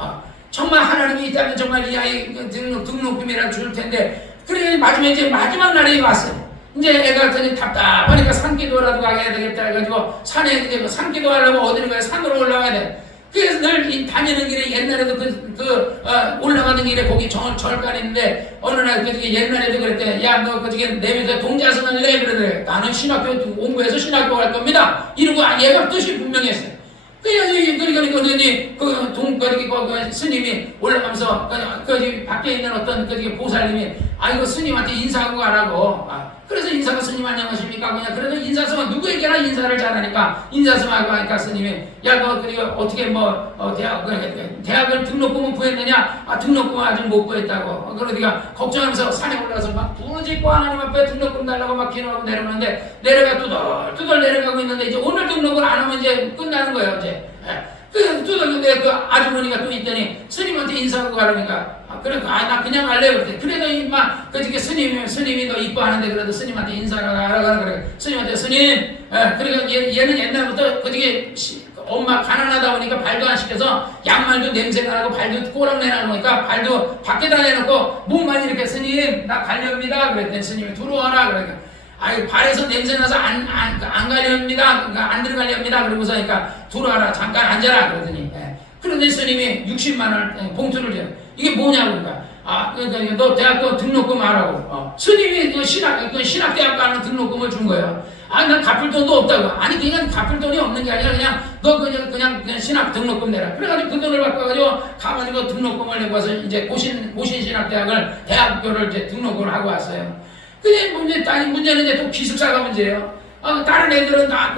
정말 하나님이 있다면 정말 이 아이 등록금이라도 줄 텐데 그래 마지막 날이 왔어요. 이제 애가 답답하니까 산기도라도 가야 되겠다 해가지고 산에 이제 산기도 하려면 어디로 가야 산으로 올라가야 돼. 그래서 늘 다니는 길에 옛날에도 올라가는 길에 거기 절간 있는데 어느 날 옛날에도 그랬대. 야 너 내 밑에 동자승 할래? 그러더래. 나는 신학교 공부해서 신학교 갈 겁니다. 이러고 얘가 뜻이 분명히 했어요. 그러니까 스님이 올라가면서 밖에 있는 어떤 보살님이 이거 스님한테 인사하고 가라고. 그래서 인사가 스님 안녕하십니까? 그냥 그래도 인사서만 누구에게나 인사를 잘하니까 인사서하고 하니까 스님이 야 너 어떻게 대학을 등록금은 구했느냐? 등록금은 아직 못 구했다고. 그러니까 걱정하면서 산에 올라가서 막 부르짖고 하나님 앞에 등록금 달라고 막 기도하고 내려오는데 투덜 내려가고 있는데 이제 오늘 등록을 안 하면 이제 끝나는 거예요 이제. 근데 그 아주머니가 또 있더니 스님한테 인사하고 가라니까 나 그냥 갈래 그랬대. 그래도 임마 스님이 너 이뻐하는데 그래도 스님한테 인사를 하라 그래. 스님한테 스님 그러니까 얘는 옛날부터 엄마 가난하다 보니까 발도 안 씻겨서 양말도 냄새가 나고 발도 꼬랑내 나고 그러니까 발도 밖에다 내놓고 몸만 이렇게 스님 나 갈렵니다 그랬더니 스님이 들어와라 그러니까 발에서 냄새나서 안 갈렵니다. 그러니까 안 들어갈렵니다. 그러고서 그러니까 들어와라. 잠깐 앉아라. 그러더니. 그런데 스님이 60만 원 봉투를 줘요. 이게 뭐냐고 그러니까. 그러니까 너 대학교 등록금 하라고. 스님이 신학대학 가는 등록금을 준 거예요. 난 갚을 돈도 없다고. 아니, 그냥 갚을 돈이 없는 게 아니라 그냥 너 그냥 신학 등록금 내라. 그래가지고 그 돈을 바꿔가지고 가가지고 등록금을 내고 와서 이제 고신신학대학을 대학교를 이제 등록을 하고 왔어요. 근데 문제는 이제 또 기숙사가 문제예요. 다른 애들은 다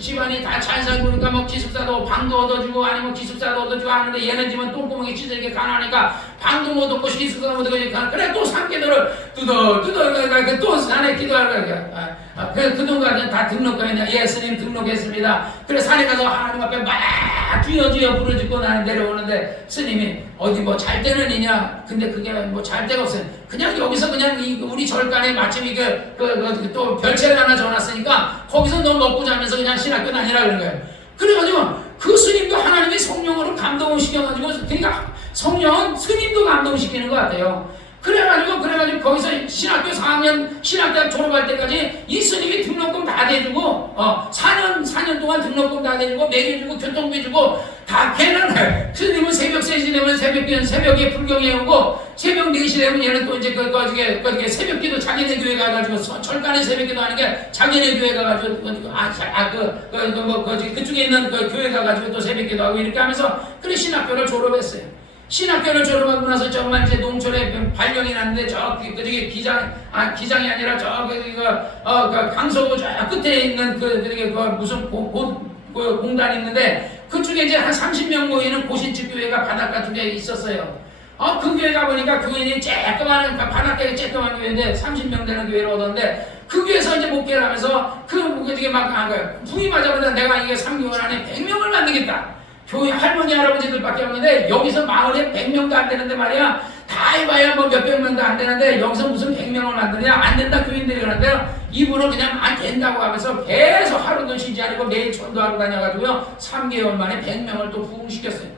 집안이 다 잘 살고 그러니까 기숙사도 방도 얻어주고 아니면 기숙사도 얻어주고 하는데 얘는 집은 똥구멍이 찢어지게 가난하니까 방도 못 얻고 기숙사도 못 얻고 그래 또 산기도를 두덜 또 산에 기도하라 그래 그 돈 가지고 다 등록하냐. 예 스님 등록했습니다. 그래 산에 가서 하나님 앞에 막 주여 부르짖고 나는 내려오는데 스님이 어디 잘 때는 있냐. 근데 그게 잘 데가 없어요. 그냥 여기서 그냥 우리 절간에 마침 또 별채를 하나 줘놨으니까 거기서 너 먹고 자면서 그냥 신학교 다니라 그런 거예요. 그래가지고 그 스님도 하나님의 성령으로 감동을 시켜가지고 그러니까 성령은 스님도 감동시키는 것 같아요. 그래가지고 거기서 신학교 4학년 신학대학 졸업할 때까지 이 스님이 등록금 다 대주고 4년 동안 등록금 다 대주고 매겨주고 교통비 주고 다 걔는 스님은 새벽 3시 되면 새벽에 불경에 오고 새벽 4시 되면 얘는 또 이제 그게 새벽기도 자기네 교회 가가지고 철간에 새벽기도 하는 게 자기네 교회 가가지고 그쪽에 있는 그 교회 가가지고 또 새벽기도 하고 이렇게 하면서 그래 신학교를 졸업했어요. 신학교를 졸업하고 나서 정말 이제 농촌에 발령이 났는데 기장이 아니라 강서구 저 끝에 있는 무슨 공단이 있는데 그쪽에 이제 한 30명 모이는 고신집 교회가 바닷가 쪽에 있었어요. 그 교회 가보니까 교인이 쬐끄만 바닷가에 쬐끄만 교회인데 30명 되는 교회를 얻었는데 그 교회에서 이제 목회를 하면서 막 한 거예요. 부이 맞아보다 내가 이게 3개월 안에 100명을 만들겠다. 교회 할머니 할아버지들밖에 없는데 여기서 마을에 100명도 안 되는데 말이야 다 다 해봐야 뭐 몇백 명도 안 되는데 여기서 무슨 100명을 만드냐? 안 된다 교인들이 그러는데요. 이분은 그냥 안 된다고 하면서 계속 하루도 쉬지 않고 매일 전도하러 다녀가지고요. 3개월 만에 100명을 또 부흥시켰어요.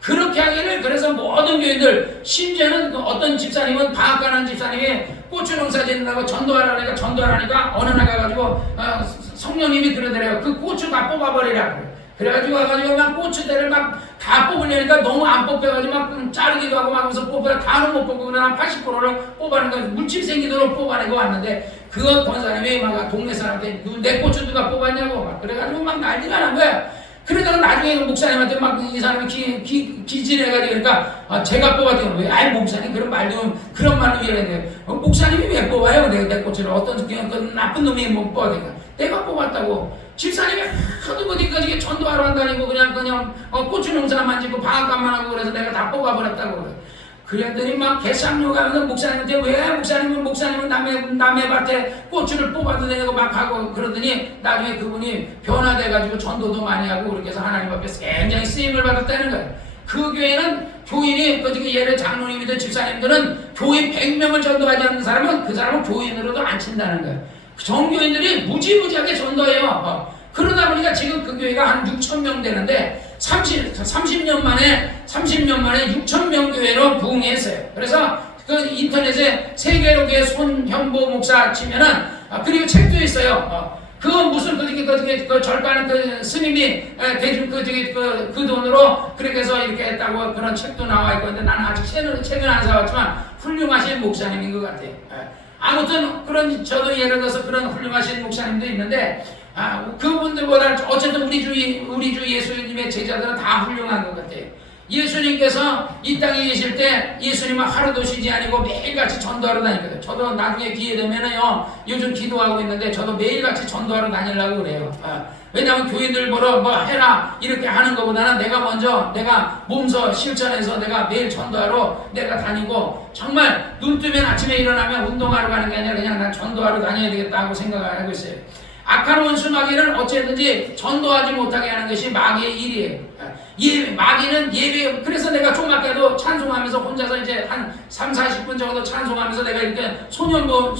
그렇게 하기를 그래서 모든 교인들, 심지어는 어떤 집사님은 방학 가는 집사님이 고추 농사 짓는다고 전도하라니까 어느 날 가가지고 성령님이 그러더래요. 그 고추 다 뽑아버리라고. 그래가지고 와가지고 막 고추대를 막 다 뽑으려니까 너무 안 뽑혀가지고 막 자르기도 하고 막 하면서 뽑으라 다는 못 뽑고 그냥 80%를 뽑아낸 거 물집 생기도록 뽑아내고 왔는데 그 권사님이 막 동네 사람한테 내 고추 누가 뽑았냐고 막 그래가지고 막 난리가 난 거야. 그러다가 나중에 목사님한테 막 이 사람이 기진해가지고 그러니까 제가 뽑았대요. 왜? 아이 목사님 그런 말도 그런 말도 이랬는데 목사님이 왜 뽑아요? 내 고추를 어떤 그 나쁜 놈이 못 뽑아 내가 뽑았다고. 집사님이 하도 어디까지 전도하러 한다니고 그냥 고추 농사만 짓고 방앗간만 하고 그래서 내가 다 뽑아버렸다고 그래. 그랬더니 막 개쌍욕 하면서 목사님한테 왜 목사님은 남의 밭에 고추를 뽑아도 되냐고 막 하고 그러더니 나중에 그분이 변화돼가지고 전도도 많이 하고 그렇게 해서 하나님 앞에서 굉장히 쓰임을 받았다는 거예요. 그 교회는 교인이 예를 장로님이든 집사님들은 교인 100명을 전도하지 않는 사람은 그 사람은 교인으로도 안 친다는 거예요. 정교인들이 무지무지하게 전도해요. 그러다 보니까 지금 그 교회가 한 6,000명 되는데 30년 만에 6,000명 교회로 부흥했어요. 그래서 그 인터넷에 세계로 교회 손현보 목사 치면은 그리고 책도 있어요. 그 무슨 그 절가는 그 스님이 대중 그 돈으로 그렇게 해서 이렇게 했다고 그런 책도 나와 있고 근데 나는 아직 책은 안 사왔지만 훌륭하신 목사님인 것 같아요. 아무튼 그런 저도 예를 들어서 그런 훌륭하신 목사님도 있는데 그분들보다 어쨌든 우리 주 예수님의 제자들은 다 훌륭한 것 같아요. 예수님께서 이 땅에 계실 때 예수님은 하루도 쉬지 아니고 매일같이 전도하러 다니거든요. 저도 나중에 기회 되면은요 요즘 기도하고 있는데 저도 매일같이 전도하러 다니려고 그래요. 왜냐하면 교인들 보러 뭐 해라 이렇게 하는 것보다는 내가 몸소 실천해서 내가 매일 전도하러 내가 다니고 정말 눈 뜨면 아침에 일어나면 운동하러 가는 게 아니라 그냥 난 전도하러 다녀야 되겠다 하고 생각을 하고 있어요. 악한 원수 마귀를 어쨌든지 전도하지 못하게 하는 것이 마귀의 일이에요. 마귀는 예배, 그래서 내가 좀 아까도 찬송하면서 혼자서 이제 한 30-40분 정도 찬송하면서 내가 이렇게 소년보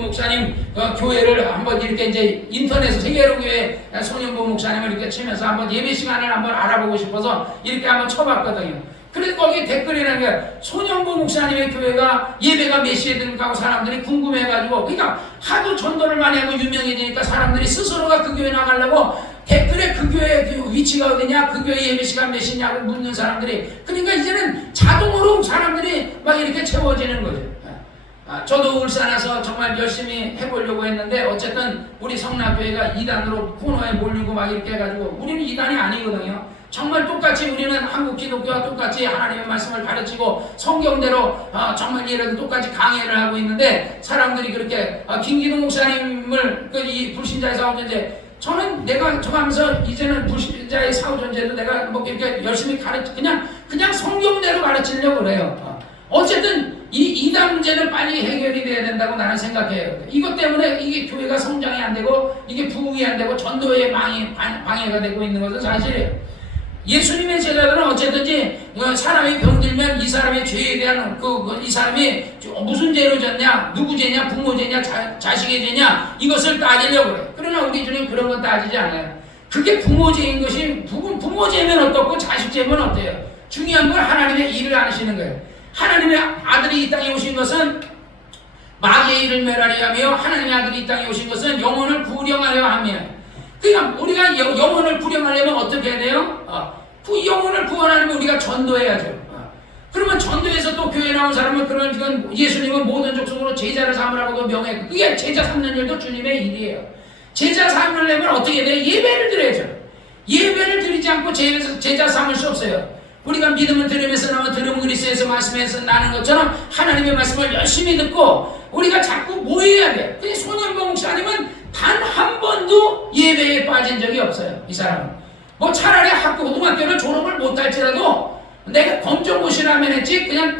목사님 교회를 한번 이렇게 이제 인터넷 세계로 교회 소년보 목사님을 이렇게 치면서 한번 예배 시간을 한번 알아보고 싶어서 이렇게 한번 쳐봤거든요. 그래서 거기 댓글이라는 게 소년보 목사님의 교회가 예배가 몇 시에 됩니까 하고 사람들이 궁금해가지고 그러니까 하도 전도를 많이 하고 유명해지니까 사람들이 스스로가 그 교회 나가려고 댓글에 그 교회 위치가 어디냐 그 교회 예배 시간 몇 시냐고 묻는 사람들이 그러니까 이제는 자동으로 사람들이 막 이렇게 채워지는 거죠. 저도 울산 와서 정말 열심히 해보려고 했는데 어쨌든 우리 성남교회가 2단으로 코너에 몰리고 막 이렇게 해가지고 우리는 2단이 아니거든요. 정말 똑같이 우리는 한국 기독교와 똑같이 하나님의 말씀을 가르치고 성경대로 정말 예를 들어 똑같이 강해를 하고 있는데 사람들이 그렇게 김기동 목사님을 이 불신자의 사후존재 저는 내가 저하면서 이제는 불신자의 사후존재도 내가 뭐 이렇게 열심히 그냥 성경대로 가르치려고 그래요. 어쨌든 이 이단 문제는 빨리 해결이 돼야 된다고 나는 생각해요. 이것 때문에 이게 교회가 성장이 안 되고 이게 부흥이 안 되고 전도에 방해가 되고 있는 것은 사실이에요. 예수님의 제자들은 어쨌든지 사람이 병들면 이 사람의 죄에 대한 이 사람이 무슨 죄로 졌냐, 누구 죄냐, 부모 죄냐, 자식의 죄냐 이것을 따지려고 그래. 그러나 우리 주님 그런 건 따지지 않아요. 그게 부모 죄인 것이 부모 죄면 어떻고 자식 죄면 어때요? 중요한 건 하나님의 일을 안 하시는 거예요. 하나님의 아들이 이 땅에 오신 것은 마귀의 일을 멸하려 하며 하나님의 아들이 이 땅에 오신 것은 영혼을 구령하려 하며 그러니까 우리가 영혼을 구령하려면 어떻게 해야 돼요? 그 영혼을 구원하려면 우리가 전도해야죠. 그러면 전도해서 또 교회 나온 사람은 그런 예수님은 모든 족속으로 제자를 삼으라고도 명했고 그게 제자 삼는 일도 주님의 일이에요. 제자 삼으려면 어떻게 돼요? 예배를 드려야죠. 예배를 드리지 않고 제자 삼을 수 없어요. 우리가 믿음을 들으면서 나면 들음은 그리스도에서 말씀에서 나는 것처럼 하나님의 말씀을 열심히 듣고 우리가 자꾸 모여야 돼. 근데 소년보 목사님은 단 한 번도 예배에 빠진 적이 없어요. 이 사람은. 뭐 차라리 고등학교를 졸업을 못할지라도 내가 검정고시라면 했지 그냥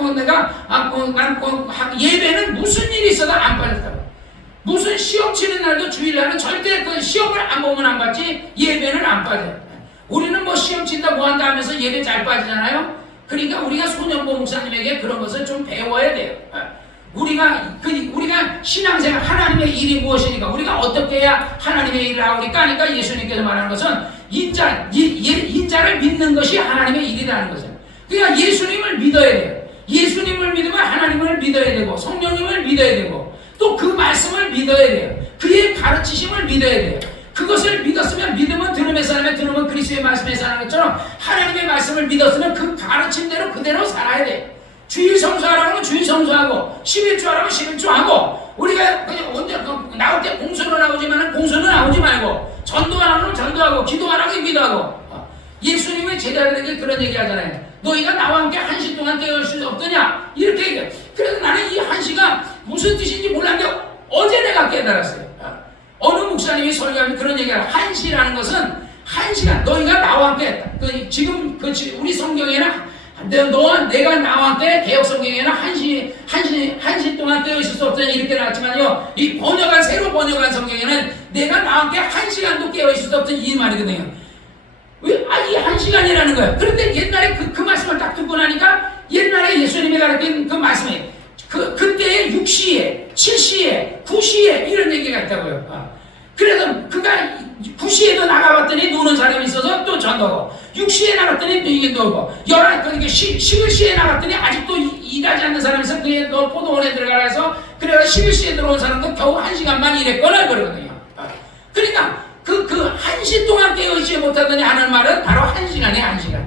예배는 무슨 일이 있어도 안 빠졌다고. 무슨 시험 치는 날도 주일날은 절대 그 시험을 안 보면 안 받지 예배는 안 빠져요. 우리는 뭐 시험 친다 뭐 한다 하면서 예배 잘 빠지잖아요. 그러니까 우리가 손영보 목사님에게 그런 것을 좀 배워야 돼요. 우리가 신앙생활 하나님의 일이 무엇이니까 우리가 어떻게 해야 하나님의 일을 하오니까 하니까 예수님께서 말하는 것은 인자를 믿는 것이 하나님의 일이라는 거죠. 그러니까 예수님을 믿어야 돼요. 예수님을 믿으면 하나님을 믿어야 되고 성령님을 믿어야 되고 또 그 말씀을 믿어야 돼요. 그의 가르치심을 믿어야 돼요. 그것을 믿었으면 믿으면 들음에서 하면 들으면 그리스도의 말씀에서 하는 것처럼 하나님의 말씀을 믿었으면 그 가르침대로 그대로 살아야 돼요. 주일 성수하라면 주일 성수하고 11조 하라면 11조 하고 우리가 그냥 언제 나올 때 공수로 나오지만 공수는 나오지 말고 전도하라면 전도하고 기도하라면 기도하고 예수님의 제자들에게 그런 얘기 하잖아요. 너희가 나와 함께 1시 동안 깨어올 수 없더냐 이렇게 얘기해요. 그래서 나는 이 1시가 무슨 뜻인지 몰랐는데 어제 내가 깨달았어요. 어느 목사님이 설교하면 그런 얘기를 1시라는 것은 1시간 너희가 나와 함께 지금 우리 성경에는 내가 나와 함께 개혁 성경에는 1시 동안 깨어 있을 수 없더니 이렇게 나왔지만요 이 새로 번역한 성경에는 내가 나와 함께 1시간도 깨어 있을 수 없더니 이 말이거든요. 이 1시간이라는 거예요. 그런데 옛날에 그 말씀을 딱 듣고 나니까 옛날에 예수님이 가르친 그 말씀에 그때의 6시에 7시에 9시에 이런 얘기가 있다고요. 그래서 그가 9시에도 나가봤더니 노는 사람이 있어서 또 전도하고 6시에 나갔더니 또 이게 놀고 11시에 나갔더니 아직도 일하지 않는 사람이 있어 그게 너 포도원에 들어가라 해서 그래서 11시에 들어온 사람도 겨우 1시간만 일했거나 그러거든요. 그러니까 그 1시 동안 깨어있지 못하더니 하는 말은 바로 1시간이에요. 1시간.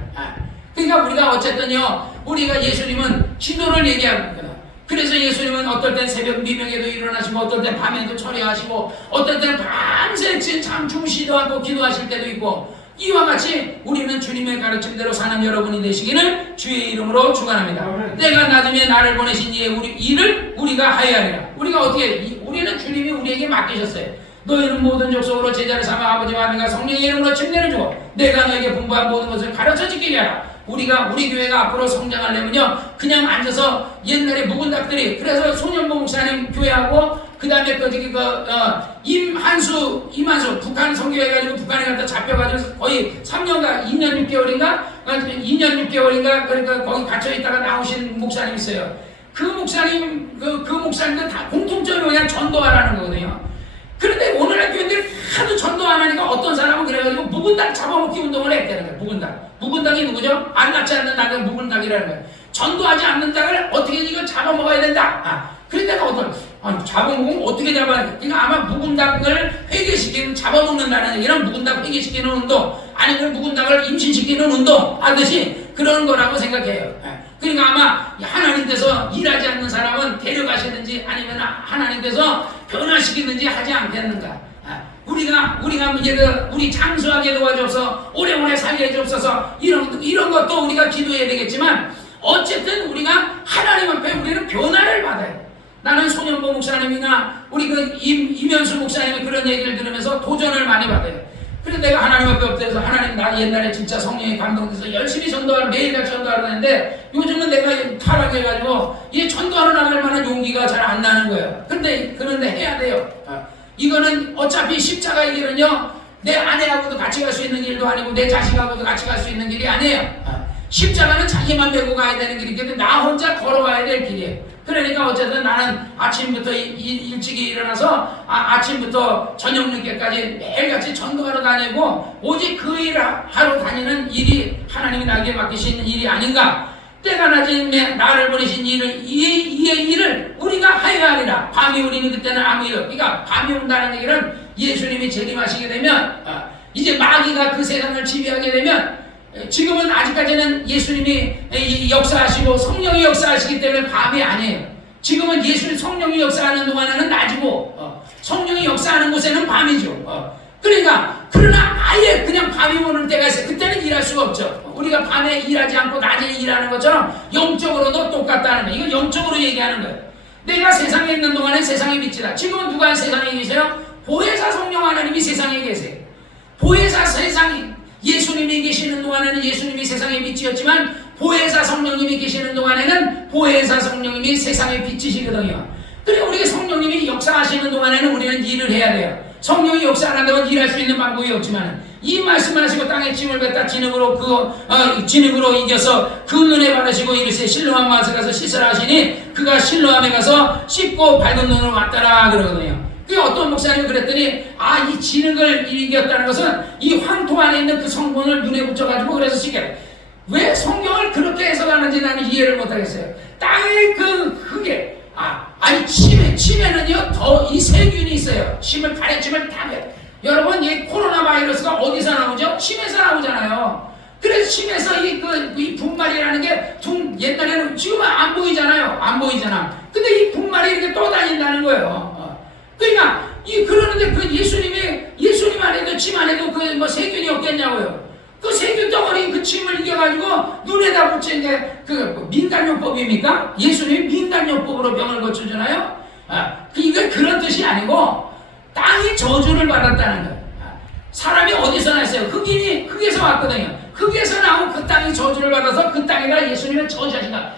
그러니까 우리가 어쨌든요 우리가 예수님은 기도를 얘기하는 거예요. 그래서 예수님은 어떨 땐 새벽 미명에도 일어나시고 어떨 땐 밤에도 처리하시고 어떨 땐 밤새 참 주무시도 않고 기도하실 때도 있고 이와 같이 우리는 주님의 가르침대로 사는 여러분이 되시기를 주의 이름으로 축원합니다. 내가 나중에 나를 보내신 이의 일을 우리가 하여하리라. 우리가 어떻게 우리는 주님이 우리에게 맡기셨어요. 너희는 모든 족속으로 제자를 삼아 아버지와 하나님과 성령의 이름으로 침례를 주고 내가 너에게 분부한 모든 것을 가르쳐 지키게 하라. 우리 교회가 앞으로 성장하려면요 그냥 앉아서 옛날에 묵은 닭들이 그래서 손영보 목사님 교회하고 그 다음에 임한수 북한 선교해가지고 북한에 갔다 잡혀가지고 거의 3년간 2년 6개월인가 그러니까 거기 갇혀있다가 나오신 목사님 있어요. 그 목사님들 다 공통점이 그냥 전도하라는 거거든요. 그런데 오늘날 교회들이 하도 전도 안 하니까 어떤 사람은 그래가지고 묵은 닭 잡아먹기 운동을 했다는 거예요. 묵은 닭이 누구죠? 안 낳지 않는 닭을 묵은 닭이라는 거예요. 전도하지 않는 닭을 어떻게 이거 잡아먹어야 된다. 그런데가 잡아먹으면 어떻게 잡아야 돼? 그러니까 아마 묵은 닭을 회개시키는 잡아먹는다는 얘기는 묵은 닭 회개시키는 운동 아니면 묵은 닭을 임신시키는 운동 하듯이 그런 거라고 생각해요. 그러니까 아마 하나님께서 일하지 않는 사람은 데려가시든지 아니면 하나님께서 변화시키든지 하지 않겠는가. 우리가 이제 우리 장수하게 도와줘서 오래오래 살게 해주옵소서 이런 것도 우리가 기도해야 되겠지만 어쨌든 우리가 하나님 앞에 우리는 변화를 받아요. 나는 손영보 목사님이나 우리 이면수 목사님의 그런 얘기를 들으면서 도전을 많이 받아요. 그래서 내가 하나님 앞에 엎드려서 하나님 나 옛날에 진짜 성령에 감동돼서 열심히 전도하러 매일같이 전도하러 다녔는데 요즘은 내가 타락해가지고 이제 전도하러 나갈 만한 용기가 잘 안 나는 거예요. 그런데 해야 돼요. 이거는 어차피 십자가의 길은요 내 아내하고도 같이 갈 수 있는 길도 아니고 내 자식하고도 같이 갈 수 있는 길이 아니에요. 십자가는 자기만 메고 가야 되는 길이기 때문에 나 혼자 걸어가야 될 길이에요. 그러니까 어쨌든 나는 아침부터 일찍이 일어나서 아침부터 저녁 늦게까지 매일같이 전도하러 다니고 오직 그 일을 하러 다니는 일이 하나님이 나에게 맡기신 일이 아닌가. 때가 낮은 나를 보내신 이의 일을 우리가 하여하리라. 밤이 오리니 그때는 아무 일 없. 그러니까 밤이 온다는 얘기는 예수님이 재림하시게 되면 이제 마귀가 그 세상을 지배하게 되면 지금은 아직까지는 예수님이 역사하시고 성령이 역사하시기 때문에 밤이 아니에요. 지금은 성령이 역사하는 동안에는 낮이고 성령이 역사하는 곳에는 밤이죠. 그러나 아예 그냥 밤이 오는 때가 있어요. 그때는 일할 수가 없죠. 우리가 밤에 일하지 않고 낮에 일하는 것처럼 영적으로도 똑같다는 거예요. 이건 영적으로 얘기하는 거예요. 내가 세상에 있는 동안에 세상의 빛이다. 지금은 누가 세상에 계세요? 보혜사 성령 하나님이 세상에 계세요. 보혜사 세상이 예수님이 계시는 동안에는 예수님이 세상의 빛이었지만 보혜사 성령님이 계시는 동안에는 보혜사 성령님이 세상의 빛이시거든요. 그러니까 우리가 성령님이 역사하시는 동안에는 우리는 일을 해야 돼요. 성령이 역사 안 한다면 일할 수 있는 방법이 없지만 이 말씀을 하시고 땅에 침을 뱉다 진흙으로 이겨서 그 눈에 바르시고 이르시되 실로암 마을에 가서 씻으라 하시니 그가 실로암에 가서 씻고 밝은 눈으로 왔더라 그러거든요. 그 어떤 목사님이 그랬더니 이 진흙을 이겼다는 것은 이 황토 안에 있는 그 성분을 눈에 붙여가지고 그래서 씻게. 왜 성경을 그렇게 해석하는지 나는 이해를 못하겠어요. 땅의 그 흙에 침에는요 더 이 세균이 있어요. 가래침을 다 뱉어요. 여러분 이 코로나 바이러스가 어디서 나오죠? 침에서 나오잖아요. 그래서 침에서 이 분말이라는 게 옛날에는 지금은 안 보이잖아요. 안 보이잖아. 근데 이 분말이 이렇게 떠다닌다는 거예요. 그러니까 그러는데 그 예수님 안에도 침 안에도 그 세균이 없겠냐고요. 그 세균 덩어리 그 침을 이겨가지고 눈에다 붙인 게 그 민간요법입니까? 예수님이 민간요법으로 병을 고쳐주나요? 이게 그런 뜻이 아니고 땅이 저주를 받았다는 거예요. 사람이 어디서 났어요? 흙에서 왔거든요. 흙에서 나온 그 땅이 저주를 받아서 그 땅에다 예수님은 저주하신 거야.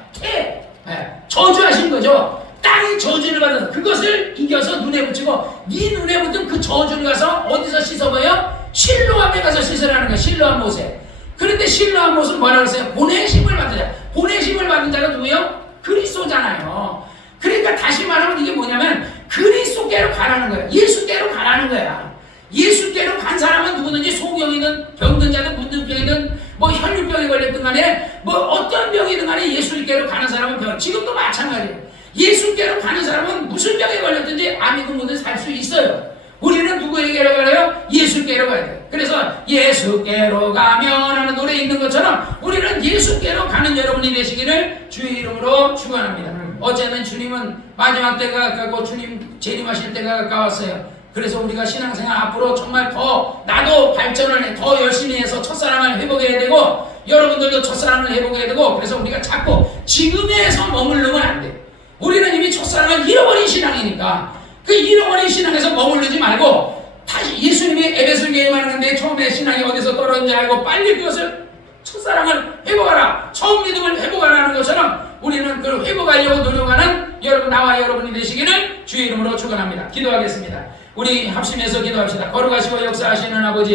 저주하신 거죠. 땅이 저주를 받아서 그것을 이겨서 눈에 붙이고 네 눈에 붙은 그 저주를 가서 어디서 씻어봐요? 실로암에 가서 씻으라는 거예요. 실로암 못에. 그런데 실로암 못은 뭐라고 했어요? 보내심을 받은 자. 보내심을 받은 자가 누구예요? 그리스도잖아요. 그러니까 다시 말하면 이게 뭐냐면 그리스도께로 가라는 거예요. 예수께로 가라는 거야. 예수께로 간 사람은 누구든지 소경이든 병든 자든 문둥병이든 뭐 혈류병에 걸렸든 간에 뭐 어떤 병이든 간에 예수께로 가는 사람은 지금도 마찬가지예요. 예수께로 가는 사람은 무슨 병에 걸렸든지 아미도 뭐든 살 수 있어요. 우리는 누구에게로 가요? 예수께로 가야 돼요. 그래서 예수께로 가면 하는 노래 있는 것처럼 우리는 예수께로 가는 여러분이 되시기를 주의 이름으로 축원합니다. 어제는 주님은 마지막 때가 가고 주님 재림하실 때가 가까웠어요. 그래서 우리가 신앙생활 앞으로 정말 더 나도 발전을 해, 더 열심히 해서 첫사랑을 회복해야 되고 여러분들도 첫사랑을 회복해야 되고 그래서 우리가 자꾸 지금에서 머무르면 안 돼. 우리는 이미 첫사랑을 잃어버린 신앙이니까 그 잃어버린 신앙에서 머무르지 말고 다시 예수님이 에베소 교회 말하는데 처음에 신앙이 어디서 떨어진지 알고 빨리 그것을 첫사랑을 회복하라, 처음 믿음을 회복하라는 것처럼 우리는 그걸 회복하려고 노력하는 여러분 나와 여러분이 되시기를 주의 이름으로 축원합니다. 기도하겠습니다. 우리 합심해서 기도합시다. 거룩하시고 역사하시는 아버지